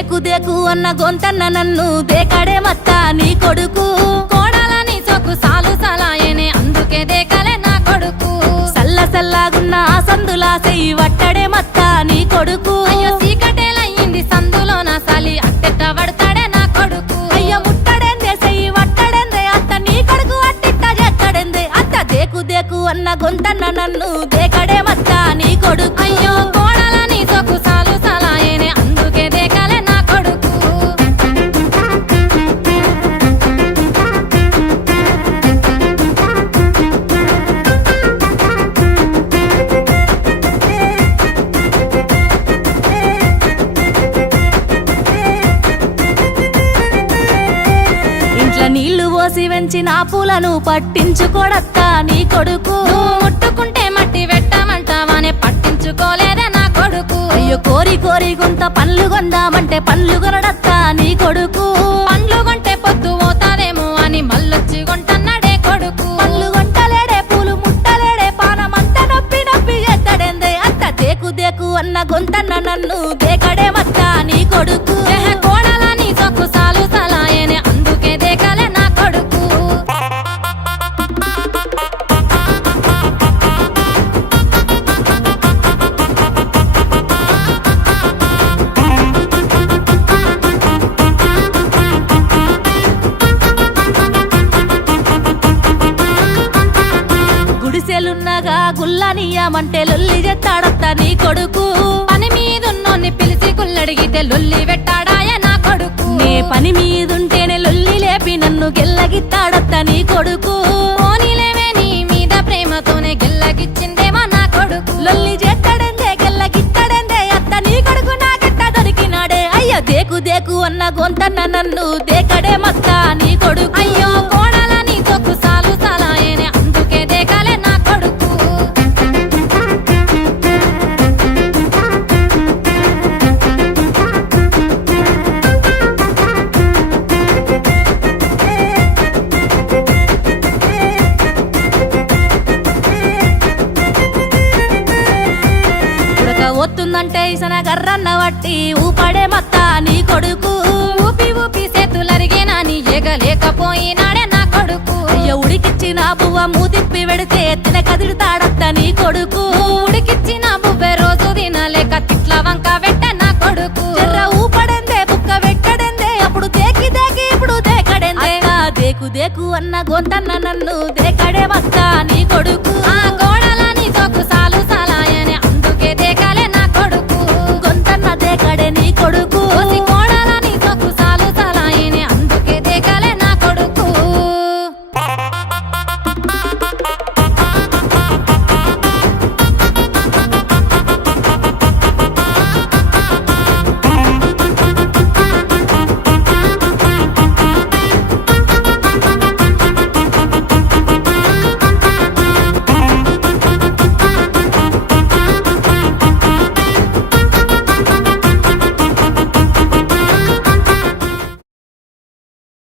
దేకు దేకు అన్న గొంతన్న నన్ను దేకడే మత్త నీ కొడుకు కోడలని సొక్కు సాలు సలాయనే అందుకే దేకలే నా కొడుకు సల్ల సల్లాగున్న ఆ సందులా సెయ్యి వట్టడే మత్త నీ కొడుకు అయ్యో సీకటేలయ్యింది సందులో నా సలి అట్టెట్ట పడతాడే నా కొడుకు అయ్య ముట్టడేందే సెయ్యి వట్టడేందే అత్త నీ కొడుకు అట్టిట్ట చెక్కడేందే అత్త దేకు దేకు అన్న గొంతన్న నన్ను దేకడే మత్త నీ కొడుకు అయ్యో కోడలని సొక్కు సాలు సలాయనే అందుకే దేకలే నా కొడుకు ఇంట్లో నీళ్లు పోసి వెంచిన పూలను పట్టించుకోడత్తా నీ కొడుకు నువ్వు ముట్టుకుంటే మట్టి పెట్టమంటావానే పట్టించుకోలేదే నా కొడుకు అయ్యో కోరి కోరి గుంత పండ్లు కొందామంటే పండ్లు కొనడత్తా నీ కొడుకు పండ్లు కొంటే పొద్దు పోతాదేమో అని మళ్ళొచ్చి కొంటన్నాడే కొడుకు పండ్లు కొంటలేడే పూలు ముట్టలేడే పానమంతా నొప్పి నొప్పి ఎత్తడేందే అత్త దేకు దేకు అన్న గొంతన్న నన్ను దేకడే మత్త నీ కొడుకు కోడలని సొక్కు సాలు సలాయనే అందుకే దేకలే నా కొడుకు గుడిసెలున్నగా గుల్లనియమంటే లొల్లి చెత్తాడత్త నీ కొడుకు పని మీదున్నోన్ని పిలిచి కుల్లడిగితే లొల్లి పెట్టాడాయ నా కొడుకు నే పని మీదుంటేనే లొల్లి లేపి నన్ను గెల్లగిత్తాడత్త నీ కొడుకు పోనీలేవే నీ మీద ప్రేమతోనే గెల్లగిచ్చిందేమో నా కొడుకు లొల్లి చేస్తాడేందే గెల్లగిత్తాడేందే అత్త నీ కొడుకు నాకెట్ట దొరికినాడే అయ్యో దేకు దేకు అన్న గొంతన్న నన్ను దేకడే మత్త నీ కొడుకు అయ్యో కోడలని సొక్కు సాలు సలాయనే అందుకే దేకలే నా కొడుకు ఉడక వస్తుందంటే ఇసన గర్రన్న వట్టి ఊపడే మత్త నీ కొడుకు ఊపి ఊపి చేతులరిగేనా నీ ఎగలేకపోయినాడే నా కొడుకు అయ్యో ఉడికిచ్చిన బువ్వ మూతిప్పి వెడితే ఎత్తిన కదిలితాడత్త నీ కొడుకు ఉడికిచ్చిన బువ్వె రోజు తినలేక తిట్ల వంక వెట్ట నా కొడుకు చెర్ర ఊపడేందే బుక్క వెట్టడేందే అప్పుడు దేకి దేకి ఇప్పుడు దేకడేందే దేకు దేకు అన్న గొంతన్న నన్ను దేకడే మత్త నీ కొడుకు ఆ కోడ